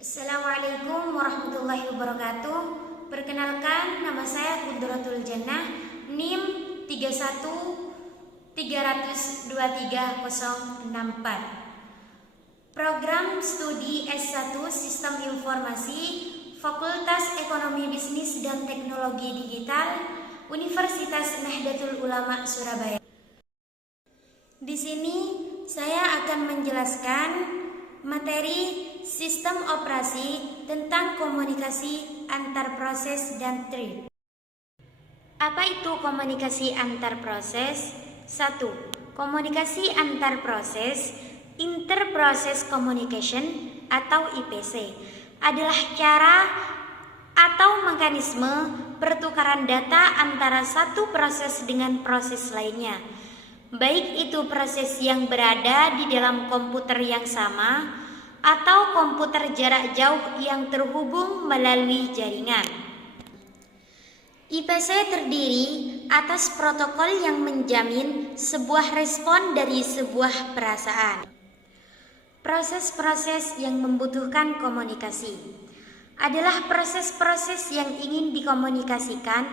Assalamualaikum warahmatullahi wabarakatuh. Perkenalkan, nama saya Qudratul Jannah, NIM 31323064. Program Studi S1 Sistem Informasi, Fakultas Ekonomi Bisnis dan Teknologi Digital, Universitas Nahdlatul Ulama Surabaya. Di sini saya akan menjelaskan materi sistem operasi tentang komunikasi antar proses dan thread. Apa itu komunikasi antar proses? 1. Komunikasi antar proses, interprocess communication atau IPC, adalah cara atau mekanisme pertukaran data antara satu proses dengan proses lainnya, baik itu proses yang berada di dalam komputer yang sama atau komputer jarak jauh yang terhubung melalui jaringan. IPC terdiri atas protokol yang menjamin sebuah respon dari sebuah perasaan. Proses-proses yang membutuhkan komunikasi adalah proses-proses yang ingin dikomunikasikan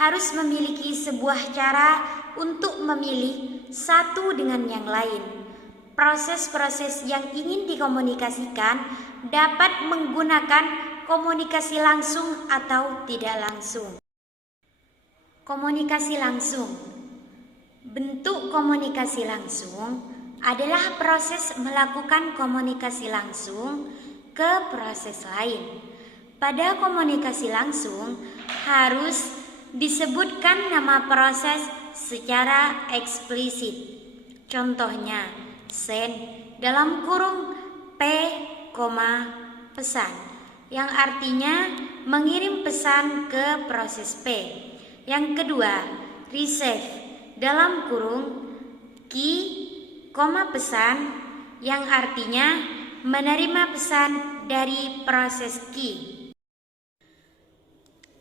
harus memiliki sebuah cara untuk memilih satu dengan yang lain. Proses-proses yang ingin dikomunikasikan dapat menggunakan komunikasi langsung atau tidak langsung. Komunikasi langsung. Bentuk komunikasi langsung adalah proses melakukan komunikasi langsung ke proses lain. Pada komunikasi langsung harus disebutkan nama proses secara eksplisit. Contohnya, send dalam kurung P, pesan, yang artinya mengirim pesan ke proses P. Yang kedua, receive dalam kurung Q, pesan, yang artinya menerima pesan dari proses Q.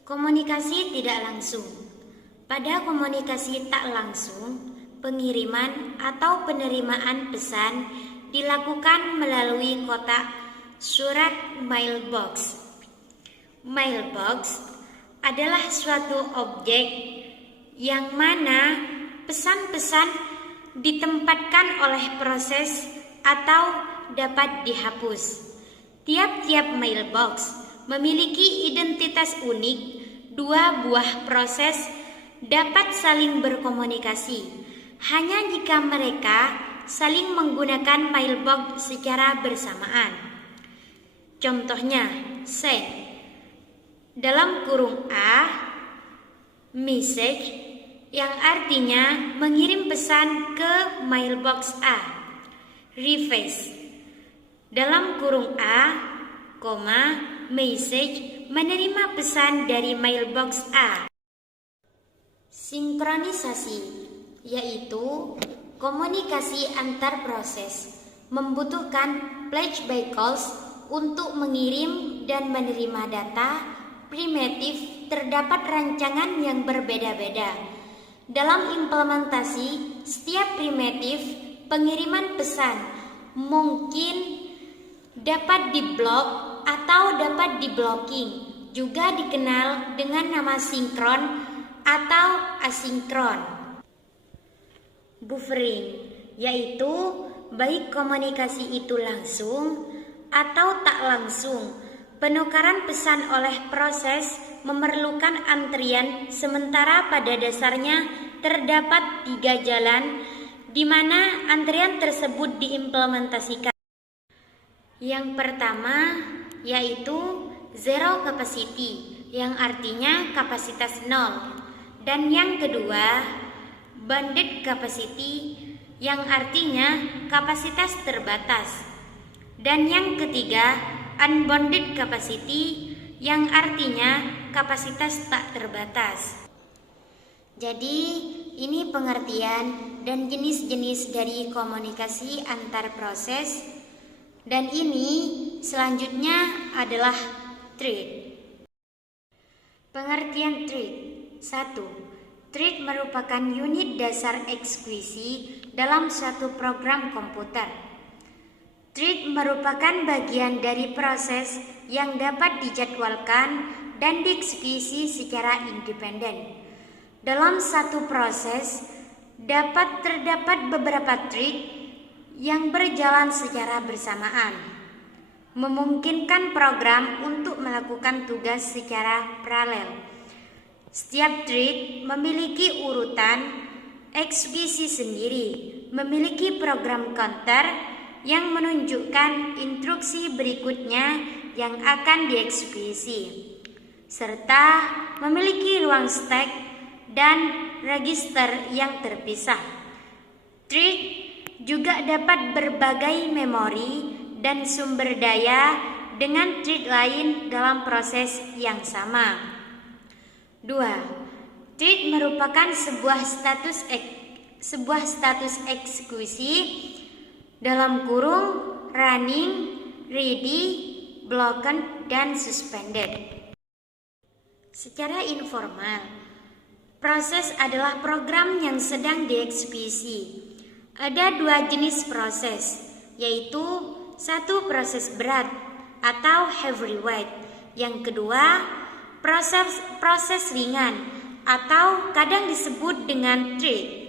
Komunikasi tidak langsung. Pada komunikasi tak langsung, pengiriman atau penerimaan pesan dilakukan melalui kotak surat mailbox. Mailbox adalah suatu objek yang mana pesan-pesan ditempatkan oleh proses atau dapat dihapus. Tiap-tiap mailbox memiliki identitas unik. Dua buah proses dapat saling berkomunikasi hanya jika mereka saling menggunakan mailbox secara bersamaan. Contohnya, send dalam kurung A, message, yang artinya mengirim pesan ke mailbox A. Reface dalam kurung A, message, menerima pesan dari mailbox A. Sinkronisasi, yaitu komunikasi antar proses, membutuhkan flash by calls untuk mengirim dan menerima data primitif. Terdapat rancangan yang berbeda-beda. Dalam implementasi setiap primitif pengiriman pesan mungkin dapat diblok atau dapat diblocking, juga dikenal dengan nama sinkron atau asinkron. Buffering, yaitu baik komunikasi itu langsung atau tak langsung. Penukaran pesan oleh proses memerlukan antrian, sementara pada dasarnya terdapat 3 jalan di mana antrian tersebut diimplementasikan. Yang pertama yaitu zero capacity, yang artinya kapasitas 0. Dan yang kedua, bounded capacity, yang artinya kapasitas terbatas. Dan yang ketiga, unbounded capacity, yang artinya kapasitas tak terbatas. Jadi, ini pengertian dan jenis-jenis dari komunikasi antar proses. Dan ini selanjutnya adalah thread. Pengertian thread. 1. Thread merupakan unit dasar eksekusi dalam suatu program komputer. Treat merupakan bagian dari proses yang dapat dijadwalkan dan dieksekusi secara independen. Dalam satu proses, dapat terdapat beberapa treat yang berjalan secara bersamaan, memungkinkan program untuk melakukan tugas secara paralel. Setiap treat memiliki urutan eksekusi sendiri, memiliki program counter yang menunjukkan instruksi berikutnya yang akan dieksekusi, serta memiliki ruang stack dan register yang terpisah. Treat juga dapat berbagai memori dan sumber daya dengan treat lain dalam proses yang sama. 2. Treat merupakan sebuah status eksekusi dalam kurung running, ready, blocked, dan suspended. Secara informal, proses adalah program yang sedang dieksekusi. Ada dua jenis proses, yaitu satu proses berat atau heavyweight, yang kedua proses ringan atau kadang disebut dengan treat.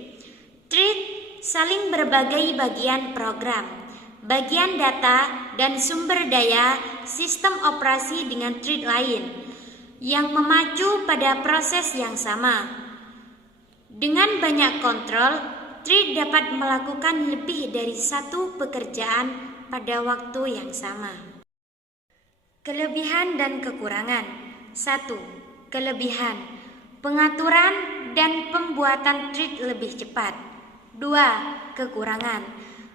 Treat saling berbagai bagian program, bagian data, dan sumber daya sistem operasi dengan treat lain yang memacu pada proses yang sama. Dengan banyak kontrol, treat dapat melakukan lebih dari satu pekerjaan pada waktu yang sama. Kelebihan dan kekurangan. 1. Kelebihan: pengaturan dan pembuatan treat lebih cepat. 2. Kekurangan: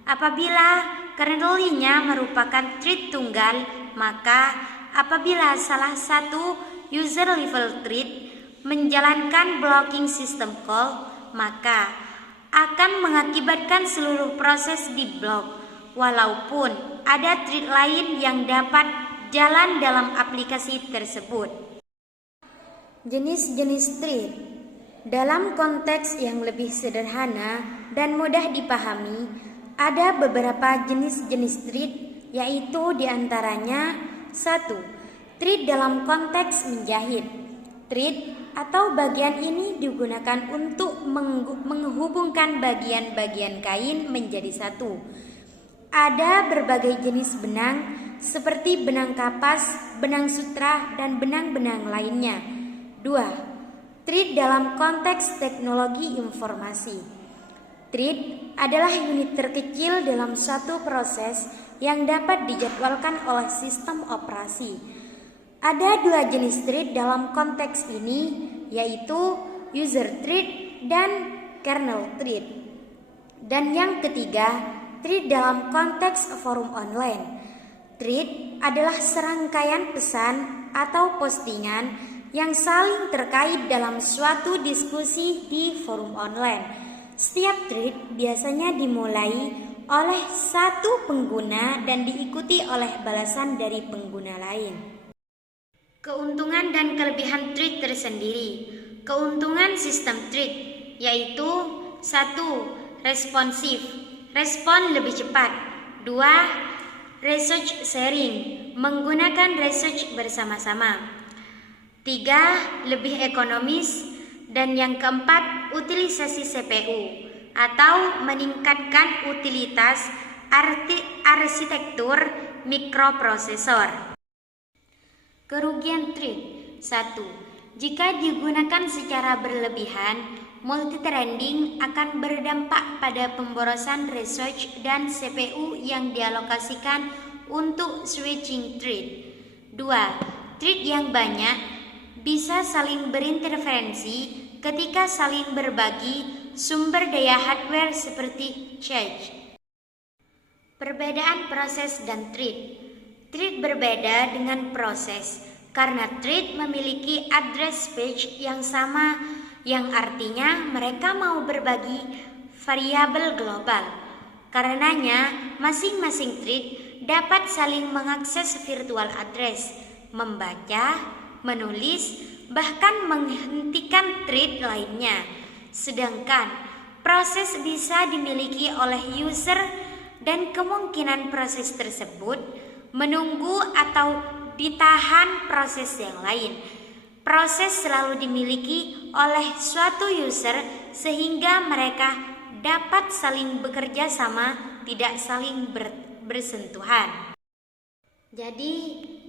apabila kernelnya merupakan treat tunggal, maka apabila salah satu user level treat menjalankan blocking system call, maka akan mengakibatkan seluruh proses diblok, walaupun ada treat lain yang dapat jalan dalam aplikasi tersebut. Jenis-jenis treat. Dalam konteks yang lebih sederhana dan mudah dipahami, ada beberapa jenis-jenis treat, yaitu diantaranya 1. Treat dalam konteks menjahit. Treat atau bagian ini digunakan untuk menghubungkan bagian-bagian kain menjadi satu. Ada berbagai jenis benang seperti benang kapas, benang sutra, dan benang-benang lainnya. 2. Treat dalam konteks teknologi informasi. Treat adalah unit terkecil dalam suatu proses yang dapat dijadwalkan oleh sistem operasi. Ada dua jenis treat dalam konteks ini, yaitu user treat dan kernel treat. Dan yang ketiga, treat dalam konteks forum online. Treat adalah serangkaian pesan atau postingan yang saling terkait dalam suatu diskusi di forum online. Setiap treat biasanya dimulai oleh satu pengguna dan diikuti oleh balasan dari pengguna lain. Keuntungan dan kelebihan treat tersendiri. Keuntungan sistem treat yaitu 1. Responsif, respon lebih cepat. 2. Research sharing, menggunakan research bersama-sama. 3. Lebih ekonomis. Dan yang keempat, utilisasi CPU atau meningkatkan utilitas arsitektur mikroprosesor. Kerugian treat. 1. Jika digunakan secara berlebihan, multithreading akan berdampak pada pemborosan research dan CPU yang dialokasikan untuk switching treat. 2. Treat yang banyak bisa saling berinterferensi ketika saling berbagi sumber daya hardware seperti cache. Perbedaan proses dan treat. Treat berbeda dengan proses karena treat memiliki address space yang sama, yang artinya mereka mau berbagi variabel global. Karenanya, masing-masing treat dapat saling mengakses virtual address, membaca, menulis, bahkan menghentikan treat lainnya. Sedangkan proses bisa dimiliki oleh user dan kemungkinan proses tersebut menunggu atau ditahan proses yang lain. Proses selalu dimiliki oleh suatu user sehingga mereka dapat saling bekerja sama, tidak saling bersentuhan. Jadi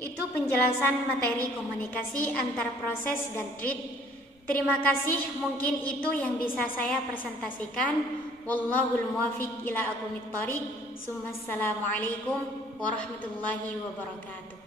itu penjelasan materi komunikasi antar proses dan thread. Terima kasih, mungkin itu yang bisa saya presentasikan. Wallahul muwaffiq ila aqwamit thoriq. Assalamualaikum warahmatullahi wabarakatuh.